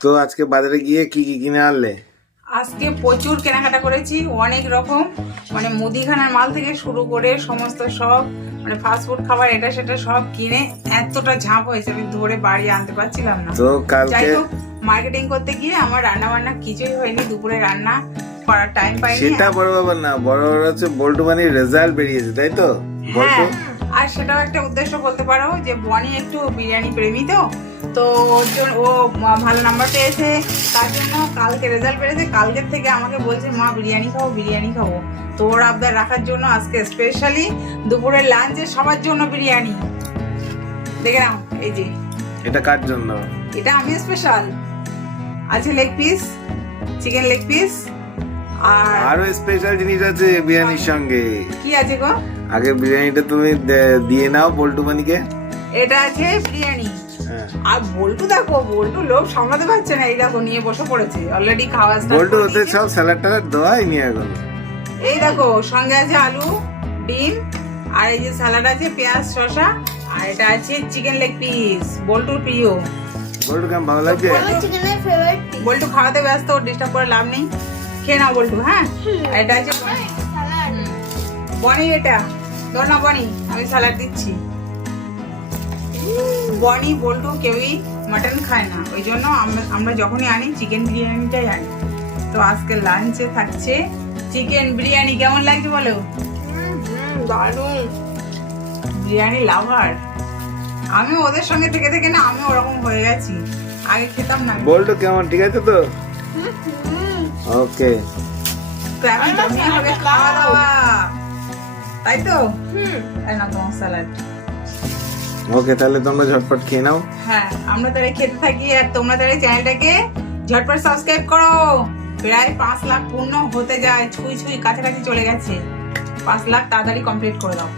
তো আজকে বাজারে গিয়ে কি কি কিনে আনলে? আজকে প্রচুর কেনাকাটা করেছি অনেক রকম। মানে মুদিখানার মাল থেকে শুরু করে সমস্ত সব মানে ফাস্টফুড খাবার এটা সেটা সব কিনে এতটা ঝাঁপ হয়েছে আমি ধরে বাড়ি আনতে পারছিলাম না। তো কালকে মার্কেটিং করতে গিয়ে আমার রান্না বান্না কিছুই হয়নি দুপুরে রান্না করার টাইম পাইনি। সেটা বড় ব্যাপার না বড় ব্যাপার হচ্ছে বল্টু মানির রেজাল্ট বেরিয়েছে তাই তো? বল্টু? হ্যাঁ আর সেটাও একটা উদ্দেশ্য বলতে পারো যে বনি একটু বিরিয়ানি প্রেমী তো তো ওর জন্য ও ভালো নাম্বার পেয়েছে তার জন্য কালকে রেজাল্ট বেড়েছে। কালকের থেকে আমাকে বলছে মা বিরিয়ানি খাব বিরিয়ানি খাব। তো ওর আবদার রাখার জন্য আজকে স্পেশালি দুপুরের লাঞ্চে সবার জন্য বিরিয়ানি। দেখে নাও এই যে। এটা কার জন্য? এটা আমি স্পেশাল আছে leg piece chicken leg piece আর আরও স্পেশাল জিনিস আছে বিরিয়ানির সঙ্গে। কি আছে গো? আগে বিরিয়ানিটা তুমি দিয়ে নাও বল্টু মানিকে। এটা আছে বিরিয়ানি। আর বল্টু দেখো বল্টু লোক সামলাতে পারছে না এই দেখো নিয়ে বসে পড়েছে। অলরেডি খাওয়া বল্টু ওতে সব স্যালাড ট্যালাড দেওয়াই নি এখন। এই দেখো সঙ্গে আছে আলু ডিম আর এই যে স্যালাড আছে পেঁয়াজ শসা আর এটা আছে চিকেন লেগ পিস বল্টুর প্রিয়। বল্টু কেমন ভালো লাগছে? বল্টু খাওয়াতে ব্যস্ত ওর ডিস্টার্ব করে লাভ নেই। খেয়ে নাও বল্টু হ্যাঁ? এটা আছে বনি এটা। ধর না বনি আমি স্যালাড দিচ্ছি। বনি বল্টু কেউই মাটন খায় না। ওই জন্য আমরা- আমরা যখনই আনি চিকেন বিরিয়ানিটাই আনি। তো আজকে লাঞ্চে থাকছে চিকেন বিরিয়ানি। কেমন লাগছে বলো? দারুণ। বিরিয়ানি লাভার আমি ওদের সঙ্গে থেকে থেকে না আমি ওরকম হয়ে গেছি। আগে খেতাম না বল্টু কেমন? ঠিক আছে তো? ওকে তো এখন জমিয়ে হবে খাওয়া দাওয়া। তাই তো? হুম। তাই না তোমার স্যালাড ওকে তাহলে তোমরা ঝটপট খেয়ে নাও। হ্যাঁ আমরা তাহলে খেতে থাকি আর তোমরা তাহলে চ্যানেলটাকে ঝটপট সাবস্ক্রাইব করো। প্রায় পাঁচ লাখ পূর্ণ হতে যায়, ছুঁই ছুঁই কাছাকাছি চলে গেছে। পাঁচ লাখ তাড়াতাড়ি কমপ্লিট করে দাও।